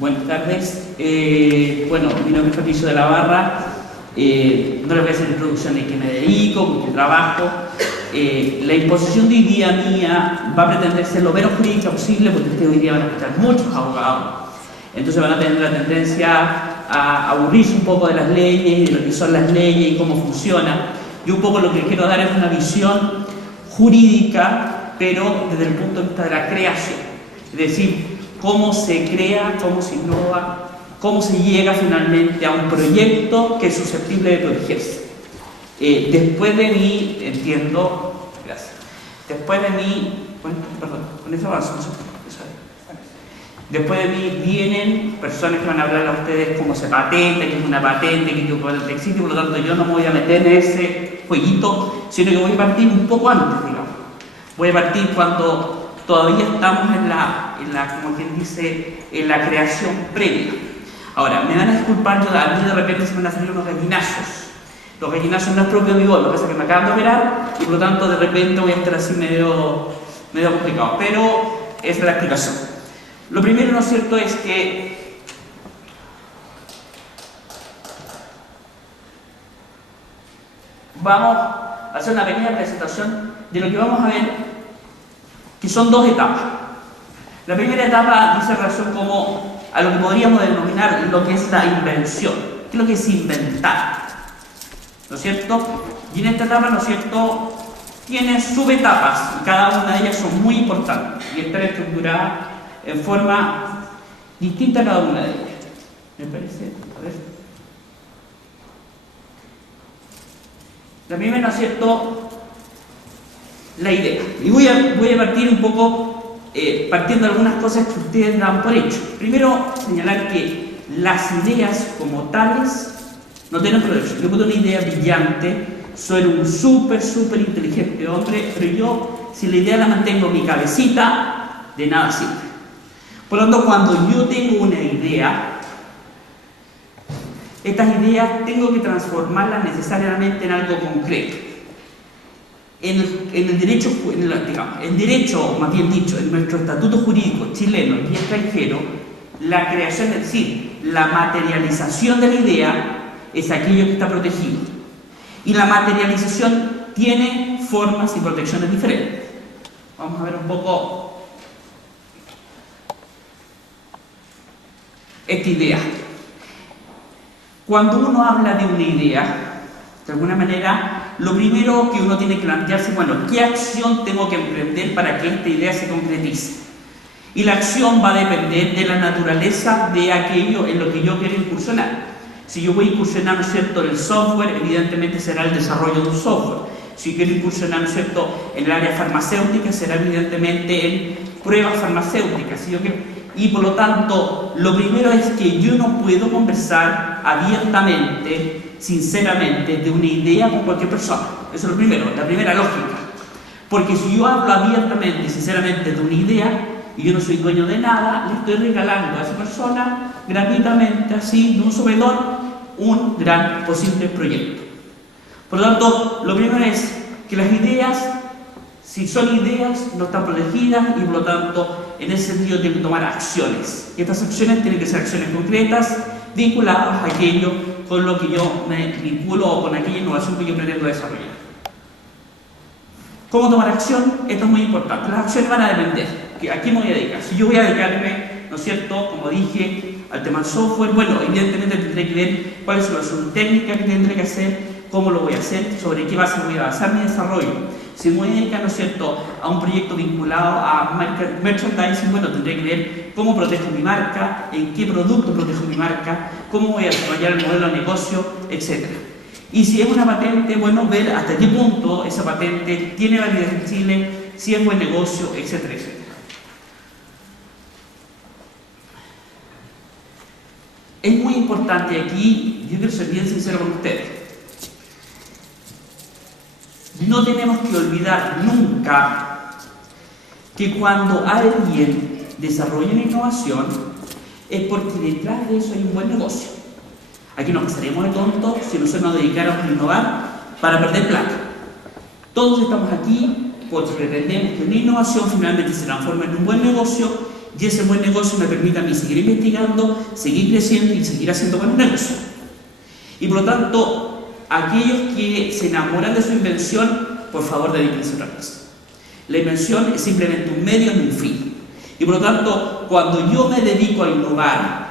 Buenas tardes. Bueno, mi nombre es Patricio de la Barra. No les voy a hacer introducción de qué me dedico, con qué trabajo. La imposición de hoy día mía va a pretender ser lo menos jurídica posible, porque ustedes hoy día van a escuchar muchos abogados. Entonces van a tener la tendencia a aburrirse un poco de las leyes y de lo que son las leyes y cómo funcionan. Yo un poco lo que quiero dar es una visión jurídica, pero desde el punto de vista de la creación. Es decir, cómo se crea, cómo se innova, cómo se llega finalmente a un proyecto que es susceptible de protegerse. Después de mí, entiendo, gracias, después de mí, bueno, perdón, con eso avanzo, después de mí vienen personas que van a hablar a ustedes cómo se patenta, qué es una patente, qué tipo de patente existe, por lo tanto yo no me voy a meter en ese jueguito, sino que voy a partir un poco antes, digamos. Voy a partir cuando todavía estamos en la como quien dice, en la creación previa. Ahora, me van a disculpar, a mí de repente se me van a salir unos gallinazos. Los gallinazos no es propio de mi voz, lo que pasa es que me acaban de operar y por lo tanto de repente voy a estar así medio complicado, pero esa es la explicación. Lo primero, ¿no es cierto?, es que vamos a hacer una pequeña presentación de lo que vamos a ver, que son dos etapas. La primera etapa dice relación como a lo que podríamos denominar lo que es la invención. ¿Qué es lo que es inventar? ¿No es cierto? Y en esta etapa, ¿no es cierto?, tiene subetapas y cada una de ellas son muy importantes y están estructuradas en forma distinta a cada una de ellas. ¿Me parece? A ver. La primera, ¿no es cierto?, la idea. Y voy a partir un poco partiendo de algunas cosas que ustedes dan por hecho. Primero, señalar que las ideas como tales no tienen progreso. Yo puedo una idea brillante, soy un súper inteligente hombre, pero yo, si la idea la mantengo en mi cabecita, de nada sirve. Por lo tanto, cuando yo tengo una idea, estas ideas tengo que transformarlas necesariamente en algo concreto. En derecho, más bien dicho, en nuestro estatuto jurídico chileno y extranjero, la creación, es decir, la materialización de la idea es aquello que está protegido. Y la materialización tiene formas y protecciones diferentes. Vamos a ver un poco esta idea. Cuando uno habla de una idea, de alguna manera, lo primero que uno tiene que plantearse, bueno, ¿qué acción tengo que emprender para que esta idea se concretice? Y la acción va a depender de la naturaleza de aquello en lo que yo quiero incursionar. Si yo voy a incursionar, ¿no es cierto?, en el software, evidentemente será el desarrollo de un software. Si quiero incursionar, ¿no es cierto?, en el área farmacéutica, será evidentemente en pruebas farmacéuticas. Y por lo tanto, lo primero es que yo no puedo conversar abiertamente, sinceramente, de una idea con cualquier persona. Eso es lo primero, la primera lógica. Porque si yo hablo abiertamente y sinceramente de una idea y yo no soy dueño de nada, le estoy regalando a esa persona gratuitamente, así, de un subedor, un gran posible proyecto. Por lo tanto, lo primero es que las ideas, si son ideas, no están protegidas y por lo tanto, en ese sentido, tienen que tomar acciones. Y estas acciones tienen que ser acciones concretas, vinculadas a aquello con lo que yo me vinculo o con aquella innovación que yo pretendo desarrollar. ¿Cómo tomar acción? Esto es muy importante. Las acciones van a depender. ¿A qué me voy a dedicar? Si yo voy a dedicarme, ¿no es cierto?, como dije, al tema del software, bueno, evidentemente tendré que ver cuáles son las técnicas que tendré que hacer, cómo lo voy a hacer, sobre qué base voy a basar mi desarrollo. Si me voy a dedicar, ¿no es cierto?, a un proyecto vinculado a merchandising, bueno, tendré que ver cómo protejo mi marca, en qué producto protejo mi marca, cómo voy a desarrollar el modelo de negocio, etc. Y si es una patente, bueno, ver hasta qué punto esa patente tiene validez en Chile, si es buen negocio, etcétera, etcétera. Es muy importante aquí, yo quiero ser bien sincero con ustedes, no tenemos que olvidar nunca que cuando alguien desarrolla una innovación es porque detrás de eso hay un buen negocio. Aquí nos pasaremos de tontos si nosotros nos dedicáramos a innovar para perder plata. Todos estamos aquí porque pretendemos que una innovación finalmente se transforme en un buen negocio y ese buen negocio me permite a mí seguir investigando, seguir creciendo y seguir haciendo buenos negocios. Y por lo tanto, aquellos que se enamoran de su invención, por favor dedíquense a otra cosa. La invención es simplemente un medio, no un fin. Y por lo tanto, cuando yo me dedico a innovar,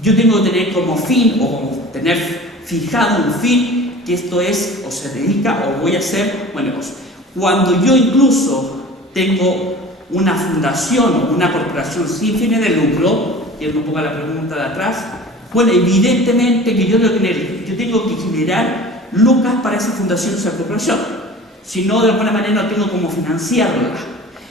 yo tengo que tener como fin, o como tener fijado un fin, que esto es, o se dedica, o voy a hacer buen negocio. Cuando yo incluso tengo una fundación o una corporación sin fines de lucro, que es un poco la pregunta de atrás, bueno, evidentemente que yo tengo que generar lucas para esa fundación o esa corporación. Si no, de alguna manera no tengo cómo financiarla.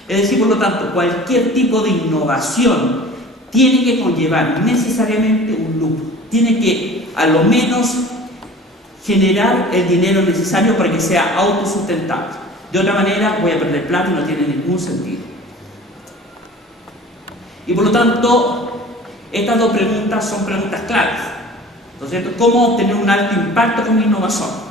Es decir, por lo tanto, cualquier tipo de innovación tiene que conllevar necesariamente un lucro. Tiene que, a lo menos, generar el dinero necesario para que sea autosustentable. De otra manera, voy a perder plata y no tiene ningún sentido. Y por lo tanto, estas dos preguntas son preguntas claves. ¿No es cierto? ¿Cómo obtener un alto impacto con mi innovación?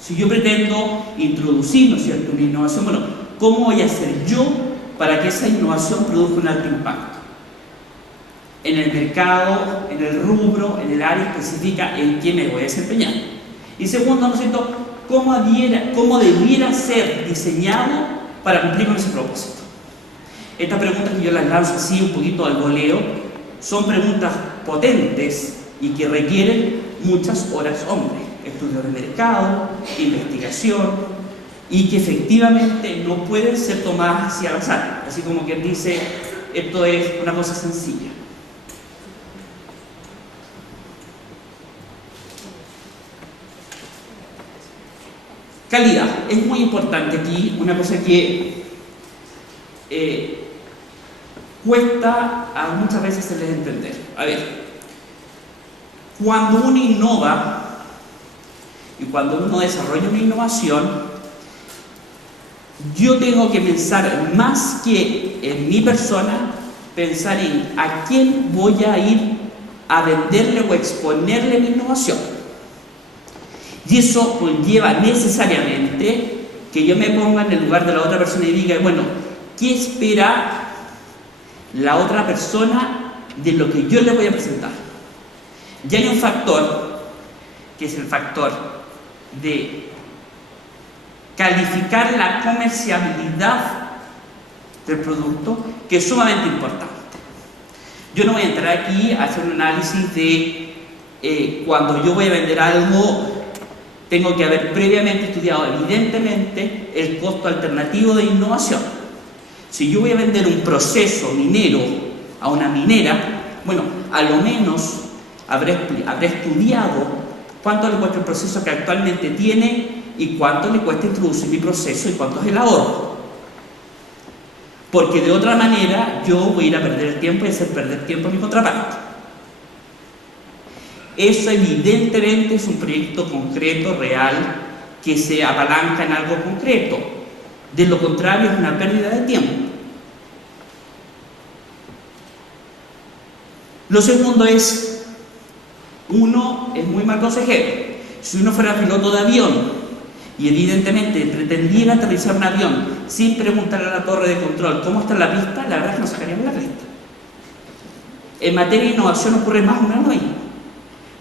Si yo pretendo introducir, ¿no es cierto?, una innovación, bueno, ¿cómo voy a hacer yo para que esa innovación produzca un alto impacto? En el mercado, en el rubro, en el área específica en que me voy a desempeñar. Y segundo, ¿no es cierto?, ¿cómo debiera ser diseñado para cumplir con ese propósito? Estas preguntas que yo las lanzo así un poquito al voleo son preguntas potentes y que requieren muchas horas hombre. Estudios de mercado, investigación, y que efectivamente no pueden ser tomadas hacia al azar, así como quien dice, esto es una cosa sencilla. Calidad, es muy importante aquí, una cosa que cuesta muchas veces hacerles entender. A ver, cuando uno innova, y cuando uno desarrolla una innovación, yo tengo que pensar más que en mi persona, pensar en a quién voy a ir a venderle o exponerle mi innovación. Y eso conlleva necesariamente que yo me ponga en el lugar de la otra persona y diga, bueno, ¿qué espera la otra persona de lo que yo le voy a presentar? Y hay un factor, que es el factor de calificar la comerciabilidad del producto, que es sumamente importante. Yo no voy a entrar aquí a hacer un análisis de cuando yo voy a vender algo, tengo que haber previamente estudiado evidentemente el costo alternativo de innovación. Si yo voy a vender un proceso minero a una minera, bueno, a lo menos habré estudiado cuánto le cuesta el proceso que actualmente tiene y cuánto le cuesta introducir mi proceso y cuánto es el ahorro. Porque de otra manera yo voy a ir a perder el tiempo y hacer perder tiempo a mi contraparte. Eso evidentemente es un proyecto concreto, real, que se apalanca en algo concreto. De lo contrario es una pérdida de tiempo. Lo segundo es, uno es muy mal consejero. Si uno fuera piloto de avión y evidentemente pretendiera aterrizar un avión sin preguntarle a la torre de control cómo está la pista, la verdad es que no sacaríamos la cresta. En materia de innovación ocurre más o menos lo mismo.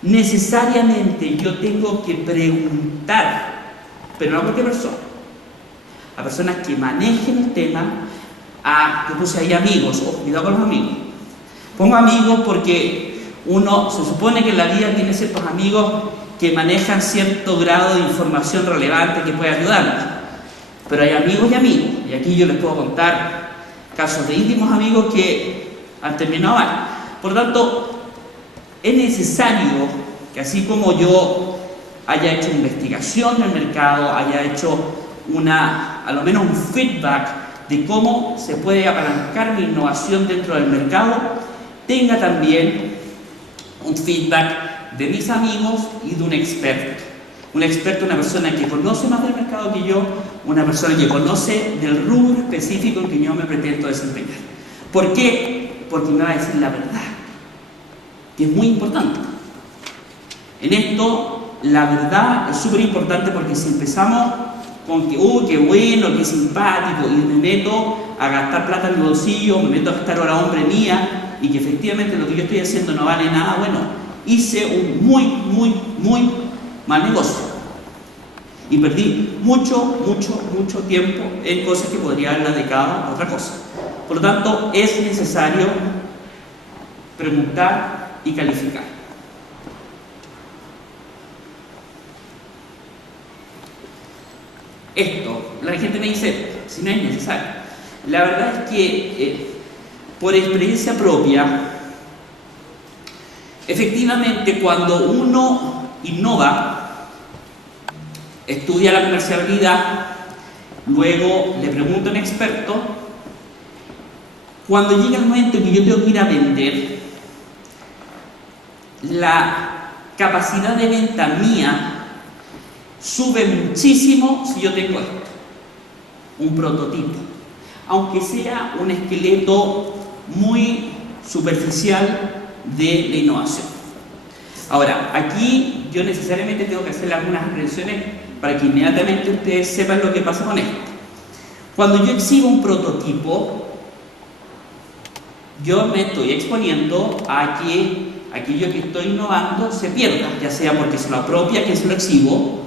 Necesariamente yo tengo que preguntar, pero no a cualquier persona, a personas que manejen el tema. Yo puse ahí amigos, ojo, cuidado con los amigos. Pongo amigos porque uno se supone que en la vida tiene ciertos amigos que manejan cierto grado de información relevante que puede ayudarnos. Pero hay amigos y amigos, y aquí yo les puedo contar casos de íntimos amigos que han terminado mal. Por lo tanto, es necesario que así como yo haya hecho investigación del mercado, haya hecho a lo menos un feedback de cómo se puede apalancar mi innovación dentro del mercado, tenga también un feedback de mis amigos y de un experto. Un experto, una persona que conoce más del mercado que yo, una persona que conoce del rubro específico en que yo me pretendo desempeñar. ¿Por qué? Porque me va a decir la verdad, que es muy importante. En esto, la verdad es súper importante porque si empezamos con que, qué bueno, qué simpático, y me meto a gastar plata en mi bolsillo, me meto a gastar hora hombre mía, y que efectivamente lo que yo estoy haciendo no vale nada, bueno, hice un muy mal negocio. Y perdí mucho tiempo en cosas que podría haberla dedicado a otra cosa. Por lo tanto, es necesario preguntar y calificar. Esto, la gente me dice, si no es necesario. La verdad es que, por experiencia propia, efectivamente cuando uno innova, estudia la comerciabilidad, luego le pregunta a un experto, cuando llega el momento en que yo tengo que ir a vender, la capacidad de venta mía sube muchísimo si yo tengo esto, un prototipo, aunque sea un esqueleto muy superficial de la innovación. Ahora, aquí yo necesariamente tengo que hacer algunas reflexiones para que inmediatamente ustedes sepan lo que pasa con esto. Cuando yo exhibo un prototipo, yo me estoy exponiendo a que aquello que estoy innovando se pierda, ya sea porque se lo apropia quien se lo exhibo,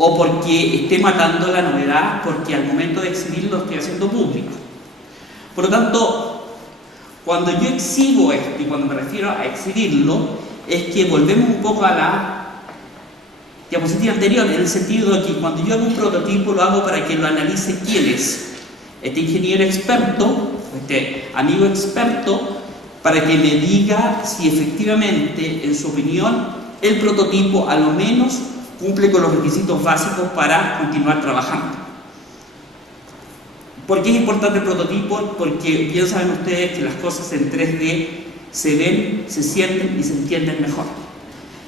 o porque esté matando la novedad, porque al momento de exhibirlo lo estoy haciendo público. Por lo tanto, cuando yo exhibo esto, y cuando me refiero a exhibirlo, es que volvemos un poco a la diapositiva anterior, en el sentido de que cuando yo hago un prototipo lo hago para que lo analice quién es. Este ingeniero experto, este amigo experto, para que me diga si efectivamente, en su opinión, el prototipo a lo menos cumple con los requisitos básicos para continuar trabajando. ¿Por qué es importante el prototipo? Porque bien saben ustedes que las cosas en 3D se ven, se sienten y se entienden mejor.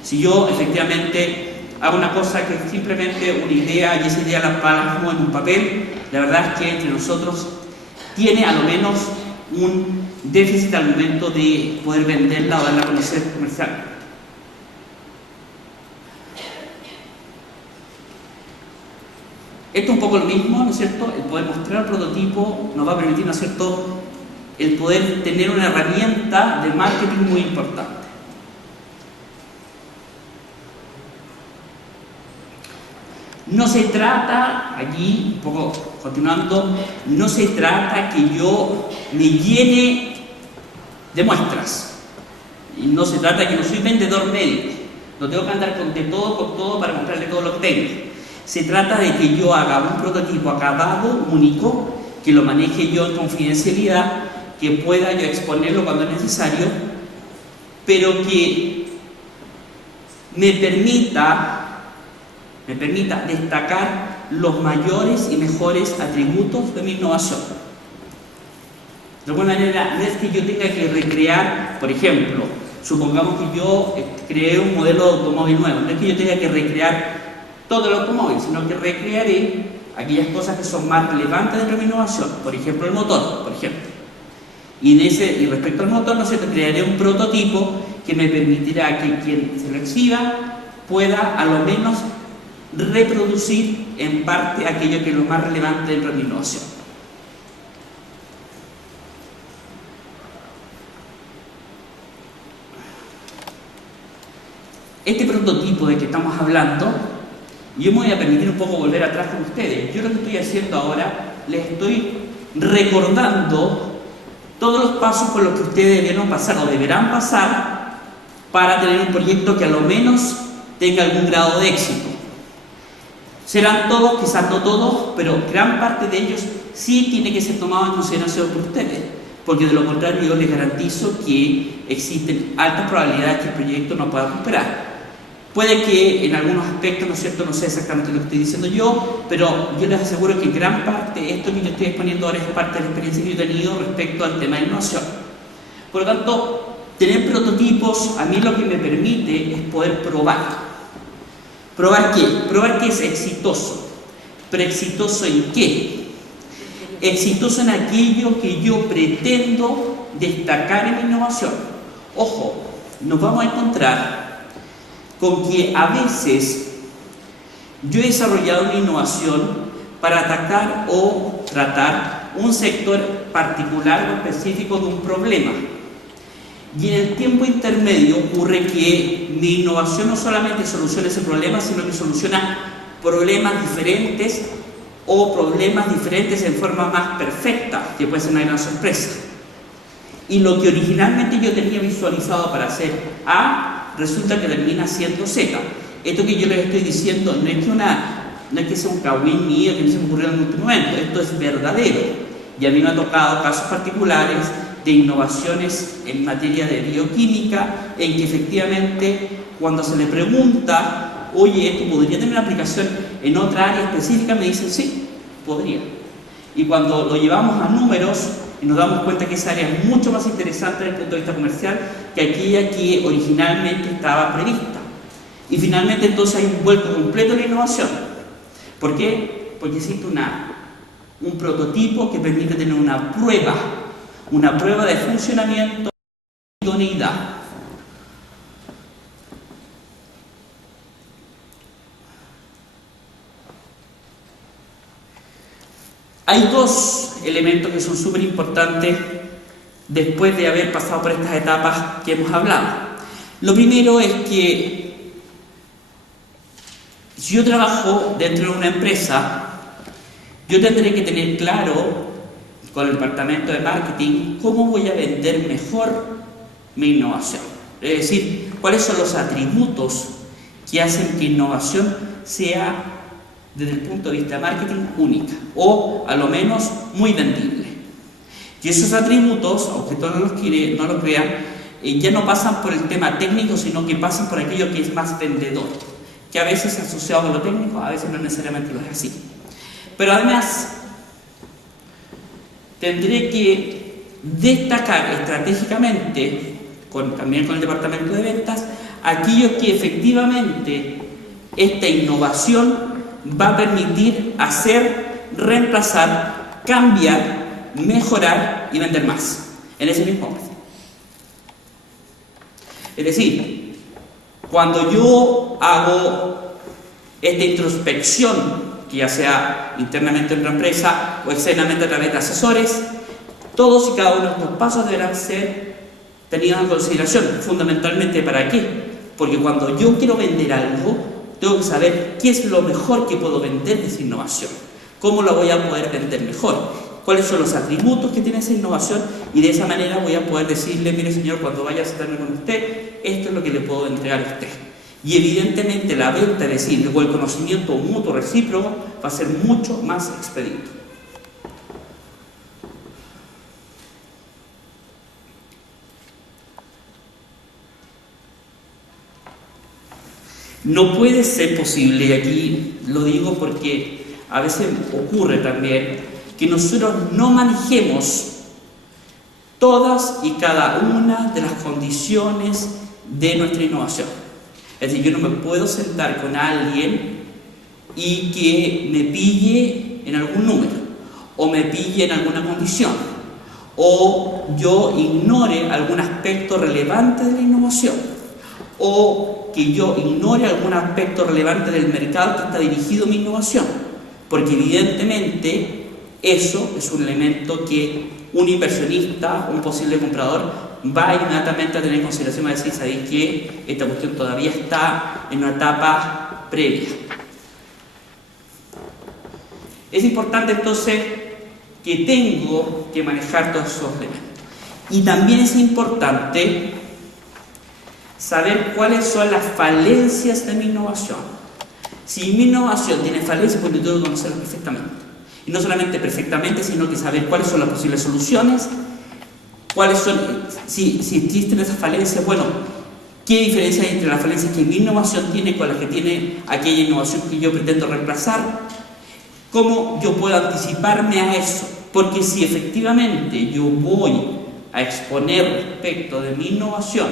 Si yo efectivamente hago una cosa que es simplemente una idea y esa idea la plasmo en un papel, la verdad es que entre nosotros tiene a lo menos un déficit al momento de poder venderla o darla a conocer comercialmente. Esto es un poco lo mismo, ¿no es cierto? El poder mostrar el prototipo nos va a permitir, ¿no es cierto?, el poder tener una herramienta de marketing muy importante. No se trata, aquí, un poco continuando, no se trata que yo me llene de muestras. Y no se trata que no soy vendedor médico. No tengo que andar con todo para mostrarle todo lo que tengo. Se trata de que yo haga un prototipo acabado, único, que lo maneje yo en confidencialidad, que pueda yo exponerlo cuando es necesario, pero que me permita destacar los mayores y mejores atributos de mi innovación. De alguna manera, no es que yo tenga que recrear, por ejemplo, supongamos que yo creé un modelo de automóvil nuevo, no es que yo tenga que recrear todo el automóvil, sino que recrearé aquellas cosas que son más relevantes dentro de mi innovación, por ejemplo el motor, por ejemplo. Y respecto al motor, no sé, crearé un prototipo que me permitirá que quien se lo exhiba pueda a lo menos reproducir en parte aquello que es lo más relevante dentro de mi innovación. Este prototipo de que estamos hablando, yo me voy a permitir un poco volver atrás con ustedes. Yo lo que estoy haciendo ahora, les estoy recordando todos los pasos por los que ustedes debieron pasar o deberán pasar para tener un proyecto que a lo menos tenga algún grado de éxito. Serán todos, quizás no todos, pero gran parte de ellos sí tiene que ser tomado en consideración por ustedes, porque de lo contrario yo les garantizo que existen altas probabilidades que el proyecto no pueda prosperar. Puede que en algunos aspectos, ¿no es cierto?, no sé exactamente lo que estoy diciendo yo, pero yo les aseguro que gran parte, esto que yo estoy exponiendo ahora es parte de la experiencia que yo he tenido respecto al tema de innovación. Por lo tanto, tener prototipos a mí lo que me permite es poder probar. ¿Probar qué? Probar que es exitoso. ¿Pero exitoso en qué? Exitoso en aquello que yo pretendo destacar en mi innovación. Ojo, nos vamos a encontrar con que a veces yo he desarrollado una innovación para atacar o tratar un sector particular o específico de un problema. Y en el tiempo intermedio ocurre que mi innovación no solamente soluciona ese problema, sino que soluciona problemas diferentes o problemas diferentes en forma más perfecta, que puede ser una gran sorpresa. Y lo que originalmente yo tenía visualizado para hacer A, resulta que termina siendo Z. Esto que yo les estoy diciendo no es que sea un cagüín mío que no se me ocurrió en el último momento, esto es verdadero. Y a mí me ha tocado casos particulares de innovaciones en materia de bioquímica, en que efectivamente cuando se le pregunta, oye, ¿esto podría tener una aplicación en otra área específica? Me dicen, sí, podría. Y cuando lo llevamos a números, y nos damos cuenta que esa área es mucho más interesante desde el punto de vista comercial que aquella que originalmente estaba prevista. Y finalmente entonces hay un vuelco completo de la innovación. ¿Por qué? Porque existe un prototipo que permite tener una prueba de funcionamiento y idoneidad. Hay dos elementos que son súper importantes después de haber pasado por estas etapas que hemos hablado. Lo primero es que si yo trabajo dentro de una empresa, yo tendré que tener claro con el departamento de marketing cómo voy a vender mejor mi innovación. Es decir, cuáles son los atributos que hacen que innovación sea, desde el punto de vista de marketing, única o a lo menos muy vendible. Y esos atributos, aunque todos no lo crean, ya no pasan por el tema técnico, sino que pasan por aquello que es más vendedor, que a veces es asociado con lo técnico, a veces no necesariamente lo es así. Pero además, tendré que destacar estratégicamente, también con el departamento de ventas, aquello que efectivamente esta innovación va a permitir hacer, reemplazar, cambiar, mejorar y vender más en ese mismo orden. Es decir, cuando yo hago esta introspección, que ya sea internamente en la empresa o externamente a través de asesores, todos y cada uno de estos pasos deberán ser tenidos en consideración. Fundamentalmente, ¿para qué? Porque cuando yo quiero vender algo, tengo que saber qué es lo mejor que puedo vender de esa innovación, cómo la voy a poder vender mejor, cuáles son los atributos que tiene esa innovación, y de esa manera voy a poder decirle, mire señor, cuando vaya a sentarme con usted, esto es lo que le puedo entregar a usted. Y evidentemente la venta, es decir, o el conocimiento mutuo recíproco, va a ser mucho más expedito. No puede ser posible, y aquí lo digo porque a veces ocurre también, que nosotros no manejemos todas y cada una de las condiciones de nuestra innovación. Es decir, yo no me puedo sentar con alguien y que me pille en algún número, o me pille en alguna condición, o yo ignore algún aspecto relevante de la innovación, o que yo ignore algún aspecto relevante del mercado que está dirigido a mi innovación, porque evidentemente eso es un elemento que un inversionista, un posible comprador, va inmediatamente a tener en consideración, va a decir, ¿sabéis que esta cuestión todavía está en una etapa previa? Es importante entonces que tengo que manejar todos esos elementos. Y también es importante saber cuáles son las falencias de mi innovación. Si mi innovación tiene falencias, pues yo tengo que conocerlas perfectamente. Y no solamente perfectamente, sino que saber cuáles son las posibles soluciones, cuáles son, si existen esas falencias, bueno, qué diferencia hay entre las falencias que mi innovación tiene con las que tiene aquella innovación que yo pretendo reemplazar, cómo yo puedo anticiparme a eso, porque si efectivamente yo voy a exponer respecto de mi innovación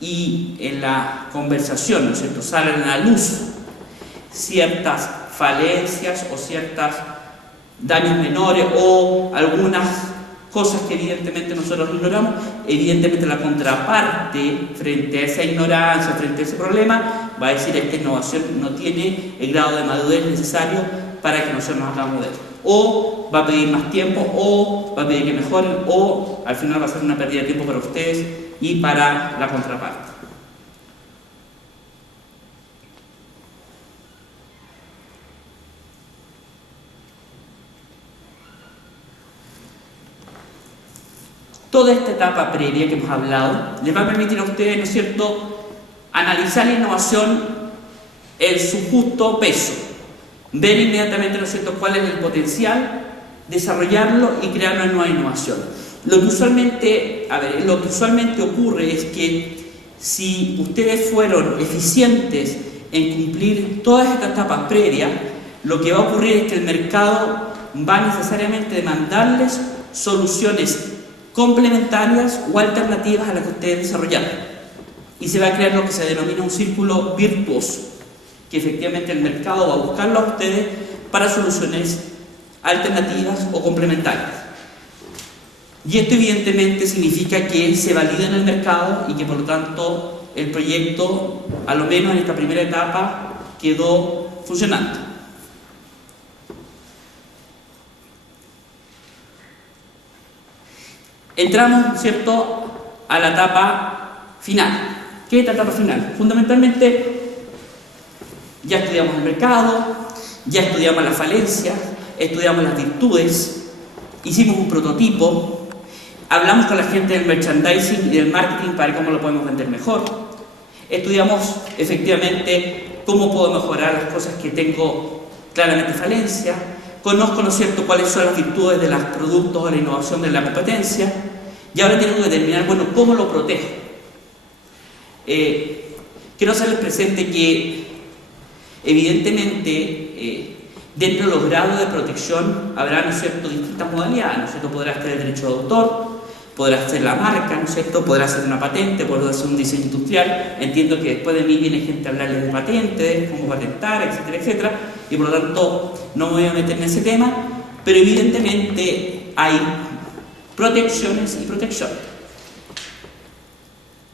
y en la conversación, ¿no es cierto?, salen a la luz ciertas falencias o ciertos daños menores o algunas cosas que evidentemente nosotros ignoramos, evidentemente la contraparte frente a esa ignorancia, frente a ese problema, va a decir que esta innovación no tiene el grado de madurez necesario para que nosotros nos hagamos de él. o va a pedir más tiempo, o va a pedir que mejoren, o al final va a ser una pérdida de tiempo para ustedes y para la contraparte. Toda esta etapa previa que hemos hablado les va a permitir a ustedes, ¿no es cierto?, analizar la innovación en su justo peso, ver inmediatamente, ¿no es cierto?, cuál es el potencial, desarrollarlo y crear una nueva innovación. Lo que usualmente ocurre es que si ustedes fueron eficientes en cumplir todas estas etapas previas, lo que va a ocurrir es que el mercado va necesariamente a demandarles soluciones complementarias o alternativas a las que ustedes desarrollaron. Y se va a crear lo que se denomina un círculo virtuoso, que efectivamente el mercado va a buscarlo a ustedes para soluciones alternativas o complementarias. Y esto evidentemente significa que se valida en el mercado y que por lo tanto el proyecto, a lo menos en esta primera etapa, quedó funcionando. Entramos, ¿cierto?, a la etapa final. ¿Qué es la etapa final? Fundamentalmente, ya estudiamos el mercado, ya estudiamos las falencias, estudiamos las virtudes, hicimos un prototipo, hablamos con la gente del merchandising y del marketing para ver cómo lo podemos vender mejor, estudiamos efectivamente cómo puedo mejorar las cosas que tengo claramente falencia, conozco, ¿no es cierto?, cuáles son las virtudes de los productos o la innovación de la competencia, y ahora tengo que determinar, bueno, cómo lo protejo. Quiero hacerles presente que, evidentemente, dentro de los grados de protección habrá, ¿no es cierto?, distintas modalidades, ¿no es cierto? Podrá ser el derecho de autor, podrá ser la marca, ¿no es cierto?, podrá ser una patente, podrá ser un diseño industrial. Entiendo que después de mí viene gente a hablarles de patentes, cómo patentar, etcétera, etcétera, y por lo tanto no me voy a meter en ese tema, pero evidentemente hay protecciones y protección.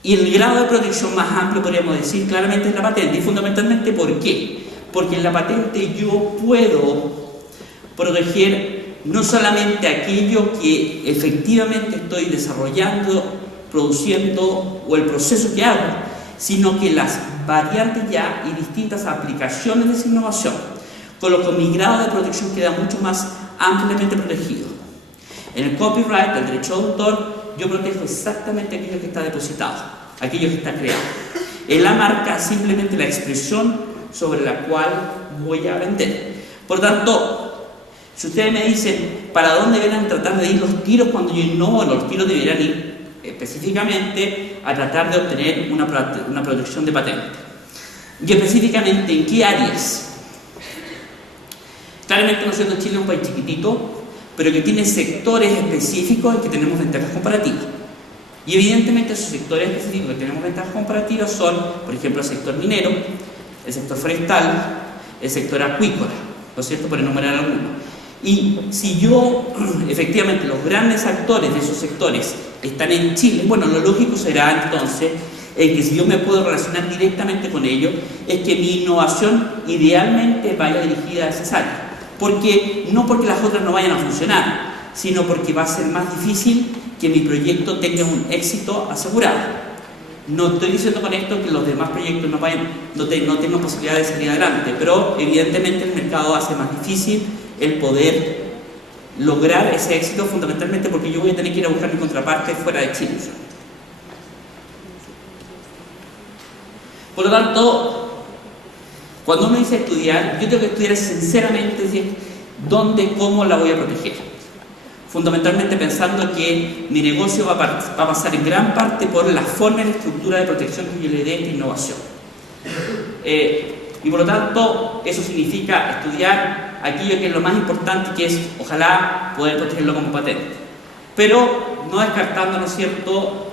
Y el grado de protección más amplio, podríamos decir, claramente es la patente. Y fundamentalmente, ¿por qué? Porque en la patente yo puedo proteger no solamente aquello que efectivamente estoy desarrollando, produciendo o el proceso que hago, sino que las variantes ya y distintas aplicaciones de esa innovación, con lo que mi grado de protección queda mucho más ampliamente protegido. En el copyright, el derecho de autor, yo protejo exactamente aquello que está depositado, aquello que está creado. En la marca, simplemente la expresión sobre la cual voy a vender. Por tanto, si ustedes me dicen para dónde deberán tratar de ir los tiros cuando yo innovo, los tiros deberán ir específicamente a tratar de obtener una protección de patente. Y específicamente, ¿en qué áreas? Claramente, no siendo Chile un país chiquitito, pero que tiene sectores específicos en que tenemos ventajas comparativas. Y evidentemente esos sectores específicos que tenemos ventajas comparativas son, por ejemplo, el sector minero, el sector forestal, el sector acuícola, ¿no es cierto?, por enumerar algunos. Y si yo, efectivamente, los grandes actores de esos sectores están en Chile, bueno, lo lógico será entonces que si yo me puedo relacionar directamente con ellos, es que mi innovación idealmente vaya dirigida a esas áreas. No porque las otras no vayan a funcionar, sino porque va a ser más difícil que mi proyecto tenga un éxito asegurado. No estoy diciendo con esto que los demás proyectos no tengan posibilidad de salir adelante, pero evidentemente el mercado hace más difícil el poder lograr ese éxito, fundamentalmente porque yo voy a tener que ir a buscar mi contraparte fuera de Chile. Por lo tanto, cuando uno dice estudiar, yo tengo que estudiar sinceramente, decir, dónde, cómo la voy a proteger. Fundamentalmente pensando que mi negocio va a pasar en gran parte por la forma y la estructura de protección que yo le dé a esta innovación. Y por lo tanto, eso significa estudiar aquello que es lo más importante, que es, ojalá, poder protegerlo como patente. Pero no descartando, ¿no es cierto?,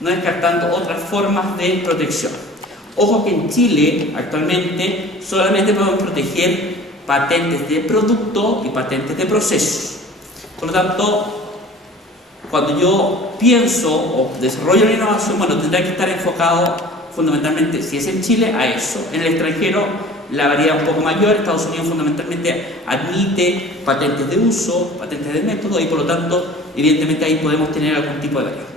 no descartando otras formas de protección. Ojo que en Chile, actualmente, solamente podemos proteger patentes de producto y patentes de procesos. Por lo tanto, cuando yo pienso o desarrollo una innovación, bueno, tendrá que estar enfocado fundamentalmente, si es en Chile, a eso. En el extranjero la variedad es un poco mayor. Estados Unidos fundamentalmente admite patentes de uso, patentes de método, y por lo tanto, evidentemente ahí podemos tener algún tipo de variante.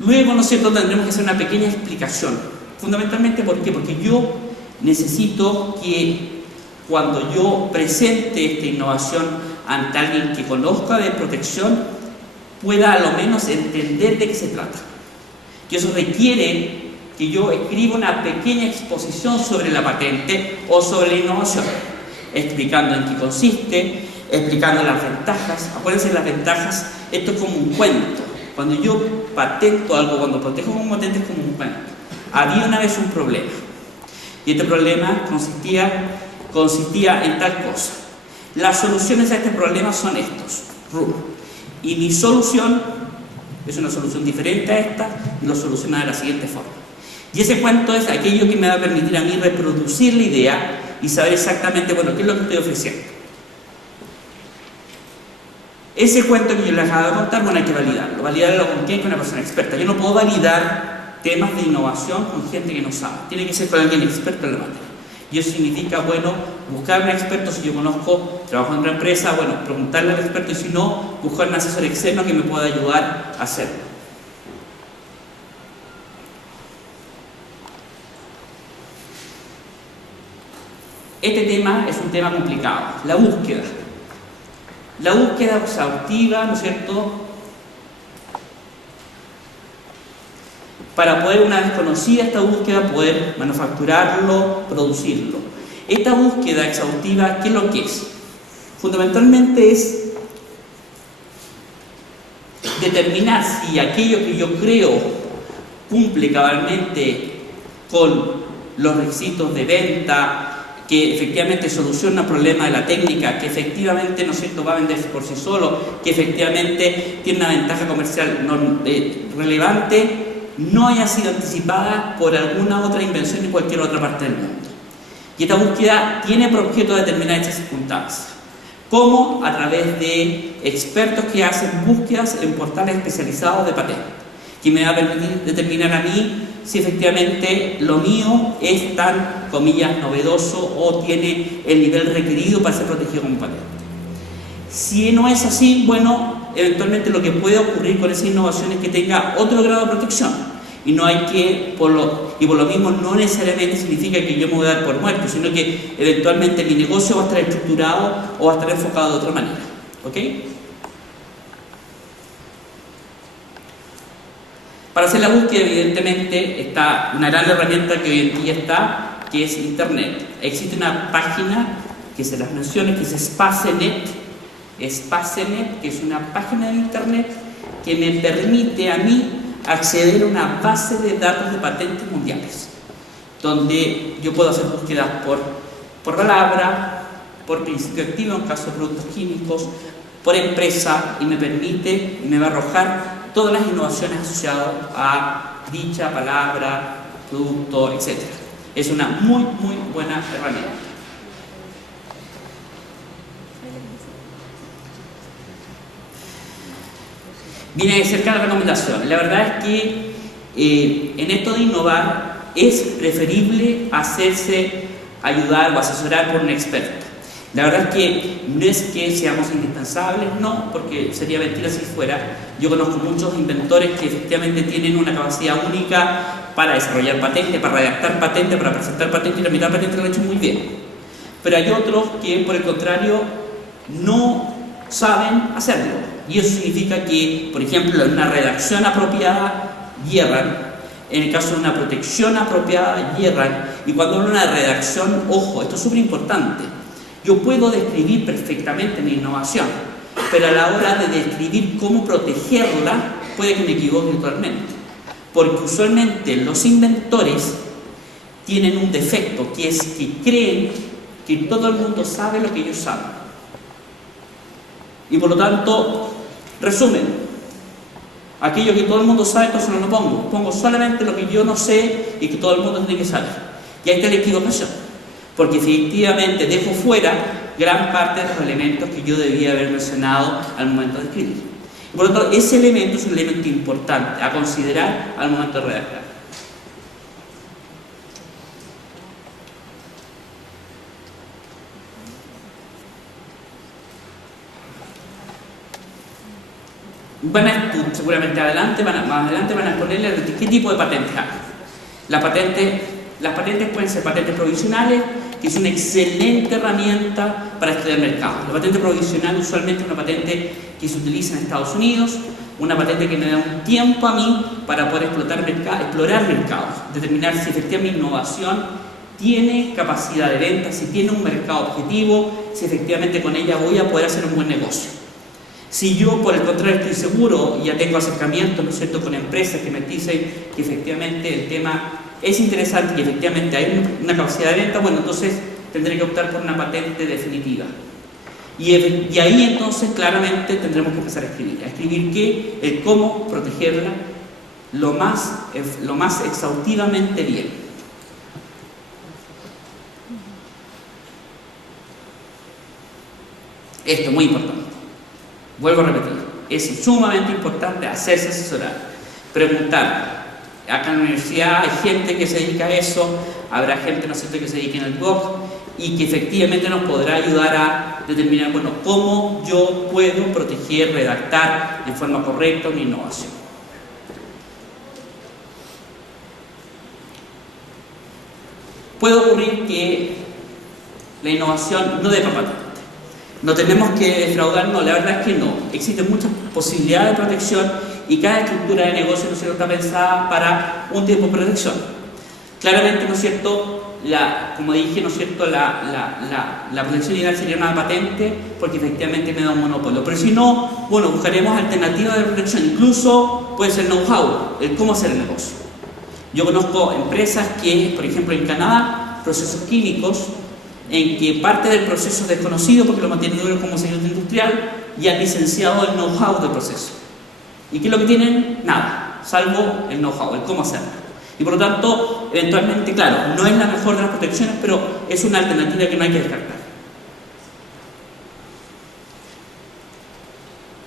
Luego, ¿no es cierto?, tendremos que hacer una pequeña explicación. Fundamentalmente, ¿por qué? Porque yo necesito que cuando yo presente esta innovación ante alguien que conozca de protección, pueda a lo menos entender de qué se trata. Y eso requiere que yo escriba una pequeña exposición sobre la patente o sobre la innovación, explicando en qué consiste, explicando las ventajas. Acuérdense, las ventajas, esto es como un cuento. Cuando yo patento algo, cuando protejo un patente, es como un cuento. Había una vez un problema, y este problema consistía en tal cosa. Las soluciones a este problema son estos, y mi solución es una solución diferente a esta, y lo soluciona de la siguiente forma. Y ese cuento es aquello que me va a permitir a mí reproducir la idea y saber exactamente, bueno, qué es lo que estoy ofreciendo. Ese cuento que yo les acabo de contar, bueno, hay que validarlo. ¿Validarlo con quién? Con una persona experta. Yo no puedo validar temas de innovación con gente que no sabe. Tiene que ser con alguien experto en la materia. Y eso significa, bueno, buscar un experto. Si yo conozco, trabajo en otra empresa, bueno, preguntarle al experto, y si no, buscar un asesor externo que me pueda ayudar a hacerlo. Este tema es un tema complicado, la búsqueda. La búsqueda exhaustiva, ¿no es cierto?, para poder, una vez conocida esta búsqueda, poder manufacturarlo, producirlo. Esta búsqueda exhaustiva, ¿qué es lo que es? Fundamentalmente es determinar si aquello que yo creo cumple cabalmente con los requisitos de venta, que efectivamente soluciona el problema de la técnica, que efectivamente, ¿no es cierto?, va a venderse por sí solo, que efectivamente tiene una ventaja comercial relevante, no haya sido anticipada por alguna otra invención en cualquier otra parte del mundo. Y esta búsqueda tiene por objeto determinar estas circunstancias. ¿Cómo? A través de expertos que hacen búsquedas en portales especializados de patentes, que me va a permitir determinar a mí si efectivamente lo mío es tan, comillas, novedoso o tiene el nivel requerido para ser protegido como patente. Si no es así, bueno, eventualmente lo que puede ocurrir con esa innovación es que tenga otro grado de protección, y no hay que, por lo mismo, no necesariamente significa que yo me voy a dar por muerto, sino que eventualmente mi negocio va a estar estructurado o va a estar enfocado de otra manera. ¿Ok? Para hacer la búsqueda, evidentemente, está una gran herramienta que hoy en día está, que es Internet. Existe una página que se las menciono, que es Spacenet, que es una página de Internet que me permite a mí acceder a una base de datos de patentes mundiales, donde yo puedo hacer búsquedas por palabra, por principio activo en caso de productos químicos, por empresa, y me permite, y me va a arrojar todas las innovaciones asociadas a dicha palabra, producto, etc. Es una muy, muy buena herramienta. Viene de cerca la recomendación. La verdad es que en esto de innovar es preferible hacerse ayudar o asesorar por un experto. La verdad es que no es que seamos indispensables, no, porque sería mentira si fuera. Yo conozco muchos inventores que efectivamente tienen una capacidad única para desarrollar patentes, para redactar patentes, para presentar patentes, y la mitad de patentes lo han hecho muy bien. Pero hay otros que, por el contrario, no saben hacerlo. Y eso significa que, por ejemplo, en una redacción apropiada, hierran. En el caso de una protección apropiada, hierran. Y cuando hablo de una redacción, ojo, esto es súper importante. Yo puedo describir perfectamente mi innovación, pero a la hora de describir cómo protegerla, puede que me equivoque totalmente. Porque usualmente los inventores tienen un defecto, que es que creen que todo el mundo sabe lo que ellos saben. Y por lo tanto, resumen, aquello que todo el mundo sabe, entonces no lo pongo. Pongo solamente lo que yo no sé y que todo el mundo tiene que saber. Y ahí está la equivocación. Porque efectivamente dejo fuera gran parte de los elementos que yo debía haber mencionado al momento de escribir. Y por lo tanto, ese elemento es un elemento importante a considerar al momento de redactar. seguramente más adelante van a ponerle qué tipo de patentes hay. Las patentes pueden ser patentes provisionales, que es una excelente herramienta para estudiar mercado. La patente provisional usualmente es una patente que se utiliza en Estados Unidos, una patente que me da un tiempo a mí para poder explorar mercados, determinar si efectivamente mi innovación tiene capacidad de venta, si tiene un mercado objetivo, si efectivamente con ella voy a poder hacer un buen negocio. Si yo, por el contrario, estoy seguro y ya tengo acercamiento, ¿no es cierto?, con empresas que me dicen que efectivamente el tema es interesante y efectivamente hay una capacidad de venta, bueno, entonces tendré que optar por una patente definitiva. Y ahí entonces claramente tendremos que empezar a escribir qué, el cómo protegerla lo más exhaustivamente bien. Esto es muy importante. Vuelvo a repetir, es sumamente importante hacerse asesorar, preguntar. Acá en la universidad hay gente que se dedica a eso, habrá gente, ¿no es cierto?, que se dedique en el blog y que efectivamente nos podrá ayudar a determinar, bueno, cómo yo puedo proteger, redactar de forma correcta una innovación. Puede ocurrir que la innovación no dé patente. No tenemos que defraudarnos, la verdad es que no. Existen muchas posibilidades de protección y cada estructura de negocio, ¿no es cierto?, está pensada para un tipo de protección. Claramente, ¿no es cierto?, como dije, ¿no es cierto?, la protección ideal sería una patente porque efectivamente me da un monopolio. Pero si no, bueno, buscaremos alternativas de protección. Incluso puede ser know-how, el cómo hacer el negocio. Yo conozco empresas que, por ejemplo, en Canadá, procesos químicos, en que parte del proceso es desconocido porque lo mantienen duro como secreto industrial y han licenciado el know-how del proceso. ¿Y qué es lo que tienen? Nada, salvo el know-how, el cómo hacerlo. Y por lo tanto, eventualmente, claro, no es la mejor de las protecciones, pero es una alternativa que no hay que descartar.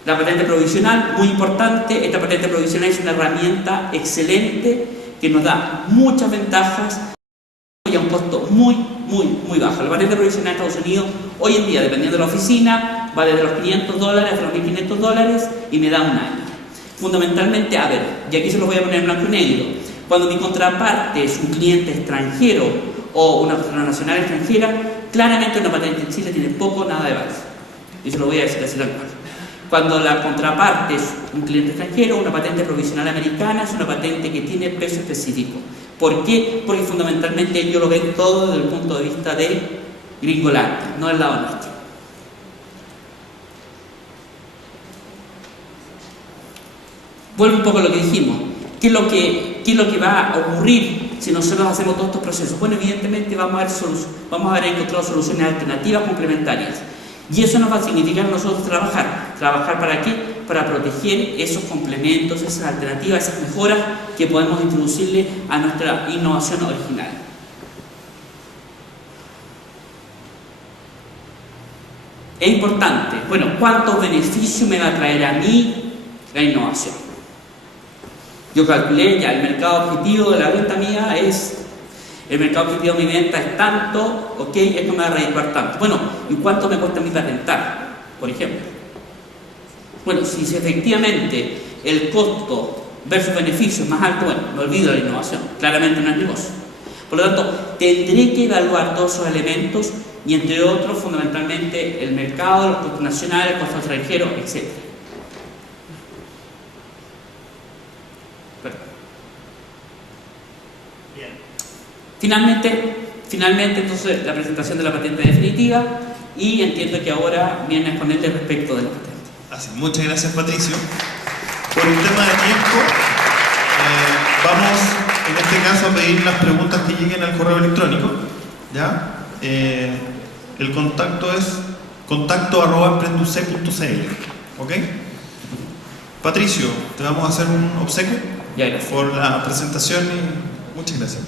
La patente provisional, muy importante. Esta patente provisional es una herramienta excelente que nos da muchas ventajas y a un costo muy bajo. La patente provisional en Estados Unidos, hoy en día, dependiendo de la oficina, va desde los $500 hasta los $1.500 y me da un año. Fundamentalmente, a ver, y aquí se los voy a poner en blanco y negro, cuando mi contraparte es un cliente extranjero o una transnacional extranjera, claramente una patente en Chile tiene poco o nada de valor. Y se lo voy a decir así tal cual. Cuando la contraparte es un cliente extranjero, una patente provisional americana es una patente que tiene peso específico. ¿Por qué? Porque fundamentalmente ellos lo ven todo desde el punto de vista de Gringolandia, no del lado nuestro. Vuelvo un poco a lo que dijimos. ¿Qué es lo que va a ocurrir si nosotros hacemos todos estos procesos? Bueno, evidentemente vamos a haber encontrado soluciones alternativas complementarias. Y eso nos va a significar nosotros trabajar. ¿Trabajar para qué? Para proteger esos complementos, esas alternativas, esas mejoras que podemos introducirle a nuestra innovación original. Es importante, bueno, ¿cuántos beneficios me va a traer a mí la innovación? Yo calculé ya el mercado objetivo de la venta mía es... El mercado objetivo de mi venta es tanto, ok, esto me va a redituar tanto. Bueno, ¿y cuánto me cuesta a mí patentar, por ejemplo? Bueno, si efectivamente el costo versus beneficio es más alto, bueno, me olvido de la innovación, claramente no es negocio. Por lo tanto, tendré que evaluar todos esos elementos y entre otros, fundamentalmente, el mercado, los costos nacionales, el costo extranjero, etc. Finalmente, entonces, la presentación de la patente definitiva y entiendo que ahora viene a exponerle respecto de la patente. Así, muchas gracias, Patricio. Por un tema de tiempo, vamos en este caso a pedir las preguntas que lleguen al correo electrónico. ¿Ya? El contacto es contacto@emprenduc.cl. ¿Ok? Patricio, te vamos a hacer un obsequio Ya, gracias. por la presentación y muchas gracias.